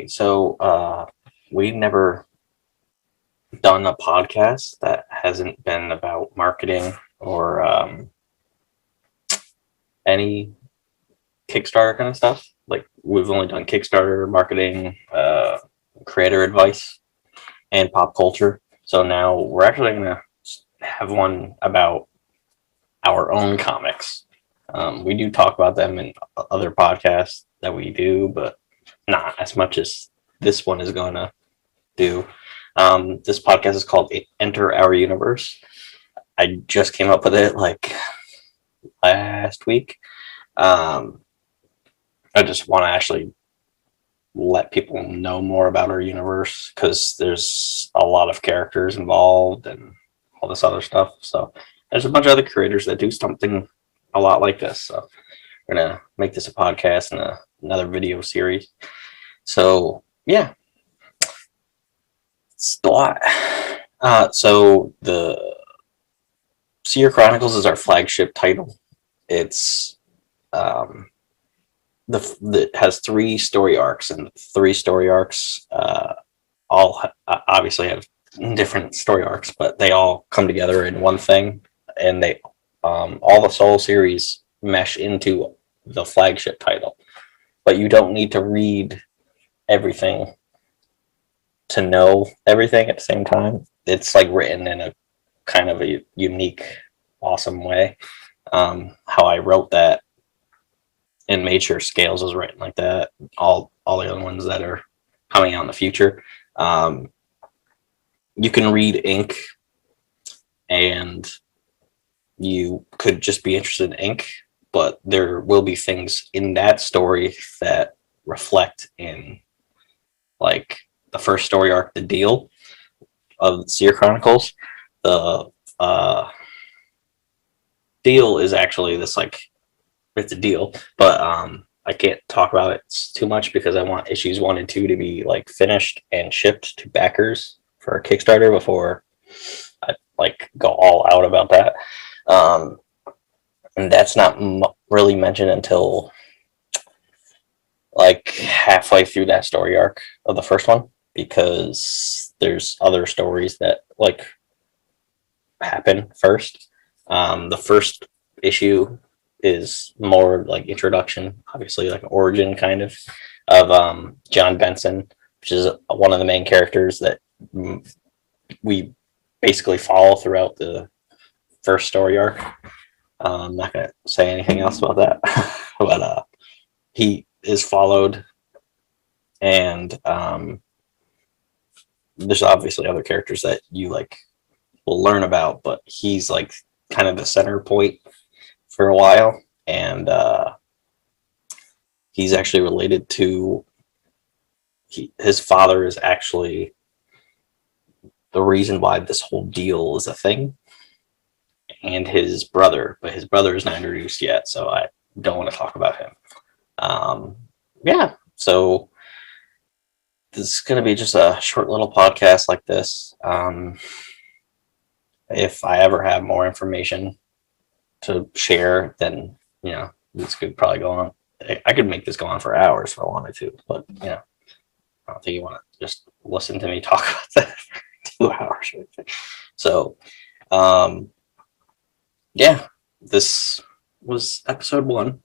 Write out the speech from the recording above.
Okay, so we've never done a podcast that hasn't been about marketing or any Kickstarter kind of stuff. Like we've only done Kickstarter, marketing, creator advice, and pop culture. So now we're actually gonna have one about our own comics. We do talk about them in other podcasts that we do, but not as much as this one is gonna do. This podcast is called Enter Our Universe. I just came up with it like last week. I just want to actually let people know more about our universe because there's a lot of characters involved and all this other stuff. So there's a bunch of other creators that do something a lot like this. So we're gonna make this a podcast and another video series. So yeah, it's a lot. So the Seer Chronicles is our flagship title. It's it has 3 story arcs, and 3 story arcs all obviously have different story arcs, but they all come together in one thing, and they all the Soul series mesh into the flagship title. But you don't need to read everything to know everything at the same time. It's like written in a kind of a unique, awesome way. How I wrote that and made sure Scales was written like that. All the other ones that are coming out in the future. You can read Ink, and you could just be interested in Ink, but there will be things in that story that reflect in like the first story arc, The Deal of Seer Chronicles. The deal is actually this like it's a deal, but I can't talk about it too much because I want issues 1 and 2 to be like finished and shipped to backers for a Kickstarter before I like go all out about that. And that's not really mentioned until like halfway through that story arc of the first one, because there's other stories that like happen first. The first issue is more like introduction, obviously like origin kind of John Benson, which is one of the main characters that we basically follow throughout the first story arc. I'm not gonna say anything else about that, but he is followed, and there's obviously other characters that you like will learn about, but he's like kind of the center point for a while, and he's actually related to his father is actually the reason why this whole deal is a thing, and his brother, but his brother is not introduced yet, so I don't want to talk about him. Yeah, so this is going to be just a short little podcast like this. If I ever have more information to share, then this could probably go on. I could make this go on for hours if I wanted to, but I don't think you want to just listen to me talk about that for 2 hours. So, yeah, this was episode 1.